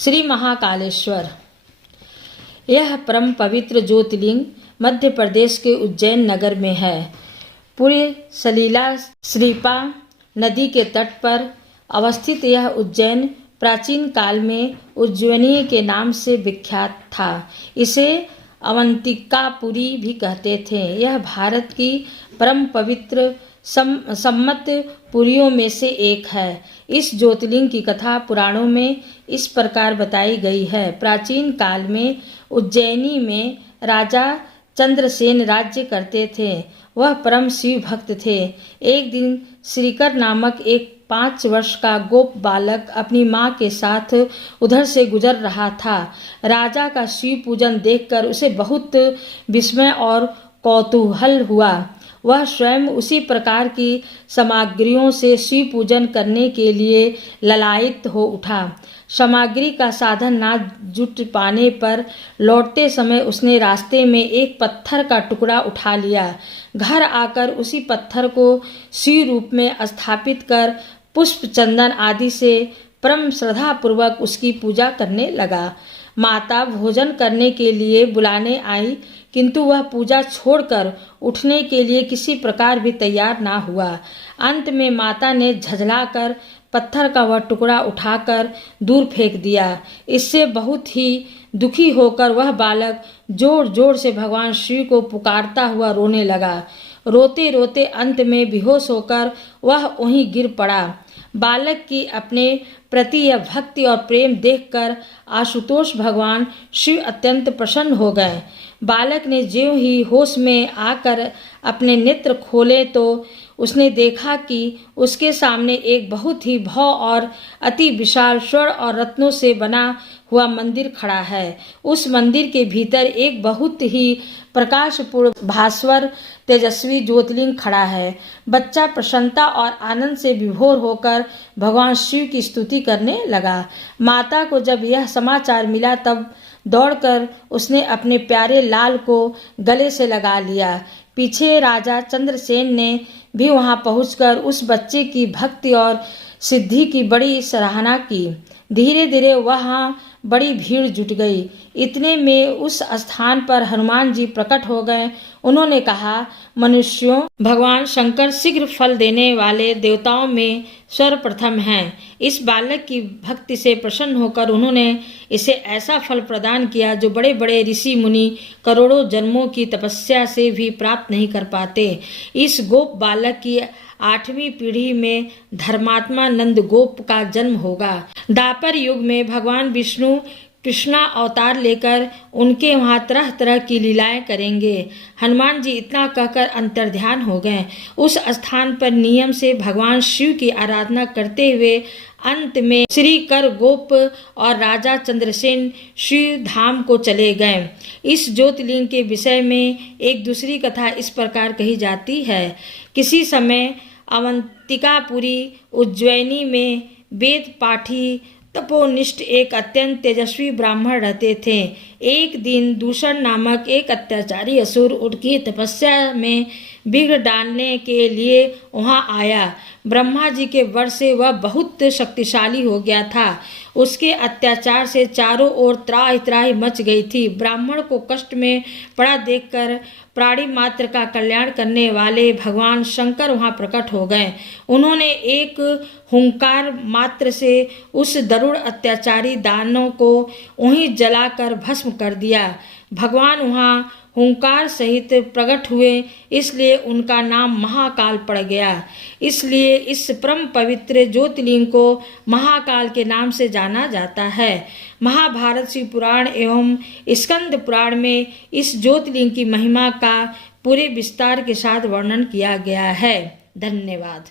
श्री महाकालेश्वर। यह परम पवित्र ज्योतिर्लिंग मध्य प्रदेश के उज्जैन नगर में है। पूरे सलीला श्रीपा नदी के तट पर अवस्थित यह उज्जैन प्राचीन काल में उज्जैनी के नाम से विख्यात था। इसे अवंतिकापुरी भी कहते थे। यह भारत की परम पवित्र सम्मत पुरियों में से एक है। इस ज्योतिर्लिंग की कथा पुराणों में इस प्रकार बताई गई है। प्राचीन काल में उज्जैनी में राजा चंद्रसेन राज्य करते थे। वह परम शिव भक्त थे। एक दिन श्रीकर नामक एक 5 वर्ष का गोप बालक अपनी माँ के साथ उधर से गुजर रहा था। राजा का शिव पूजन देखकर उसे बहुत विस्मय और कौतूहल हुआ। वह स्वयं उसी प्रकार की सामग्रियों से शिव पूजन करने के लिए ललायित हो उठा। सामग्री का साधन ना जुट पाने पर लौटते समय उसने रास्ते में एक पत्थर का टुकड़ा उठा लिया। घर आकर उसी पत्थर को शिव रूप में स्थापित कर पुष्प चंदन आदि से परम श्रद्धा पूर्वक उसकी पूजा करने लगा। माता भोजन करने के लिए बुलाने आई, किंतु वह पूजा छोड़कर उठने के लिए किसी प्रकार भी तैयार ना हुआ। अंत में माता ने झझलाकर पत्थर का वह टुकड़ा उठाकर दूर फेंक दिया। इससे बहुत ही दुखी होकर वह बालक जोर जोर से भगवान शिव को पुकारता हुआ रोने लगा। रोते रोते अंत में बेहोश होकर वह वहीं गिर पड़ा। बालक की अपने प्रति यह भक्ति और प्रेम देखकर आशुतोष भगवान शिव अत्यंत प्रसन्न हो गए। बालक ने ज्यों ही होश में आकर अपने नेत्र खोले तो उसने देखा कि उसके सामने एक बहुत ही भव्य और अति विशाल स्वर्ण और रत्नों से बना हुआ मंदिर खड़ा है। उस मंदिर के भीतर एक बहुत ही प्रकाशपूर्ण भास्वर तेजस्वी ज्योतिर्लिंग खड़ा है। बच्चा प्रसन्नता और आनंद से विभोर होकर भगवान शिव की स्तुति करने लगा। माता को जब यह समाचार मिला तब दौड़कर उसने अपने प्यारे लाल को गले से लगा लिया। पीछे राजा चंद्रसेन ने भी वहां पहुंचकर उस बच्चे की भक्ति और सिद्धि की बड़ी सराहना की। धीरे धीरे वहां बड़ी भीड़ जुट गई। इतने में उस स्थान पर हनुमान जी प्रकट हो गए। उन्होंने कहा, मनुष्यों, भगवान शंकर शीघ्र फल देने वाले देवताओं में सर्वप्रथम हैं। इस बालक की भक्ति से प्रसन्न होकर उन्होंने इसे ऐसा फल प्रदान किया जो बड़े बड़े ऋषि मुनि करोड़ों जन्मों की तपस्या से भी प्राप्त नहीं कर पाते। इस गोप बालक की 8वीं पीढ़ी में धर्मात्मा नंद गोप का जन्म होगा। द्वापर युग में भगवान विष्णु कृष्णा अवतार लेकर उनके वहां तरह तरह की लीलाएं करेंगे। हनुमान जी इतना कहकर अंतर्ध्यान हो गए। उस स्थान पर नियम से भगवान शिव की आराधना करते हुए अंत में श्री कर गोप और राजा चंद्रसेन शिव धाम को चले गए। इस ज्योतिर्लिंग के विषय में एक दूसरी कथा इस प्रकार कही जाती है। किसी समय अवंतिकापुरी उज्जैनी में वेद पाठी तपोनिष्ठ एक अत्यंत तेजस्वी ब्राह्मण रहते थे। एक दिन दूषण नामक एक अत्याचारी असुर उनकी तपस्या में विघ्न डालने के लिए वहां आया। ब्रह्मा जी के वर से वह बहुत शक्तिशाली हो गया था। उसके अत्याचार से चारों ओर त्राहि त्राहि मच गई थी। ब्राह्मण को कष्ट में पड़ा देखकर प्राणी मात्र का कल्याण करने वाले भगवान शंकर वहां प्रकट हो गए। उन्होंने एक हुंकार मात्र से उस दारुण अत्याचारी दानव को वहीं जलाकर भस्म कर दिया। भगवान वहां हुंकार सहित प्रकट हुए, इसलिए उनका नाम महाकाल पड़ गया। इसलिए इस परम पवित्र ज्योतिर्लिंग को महाकाल के नाम से जाना जाता है। महाभारत शिव पुराण एवं स्कंद पुराण में इस ज्योतिर्लिंग की महिमा का पूरे विस्तार के साथ वर्णन किया गया है। धन्यवाद।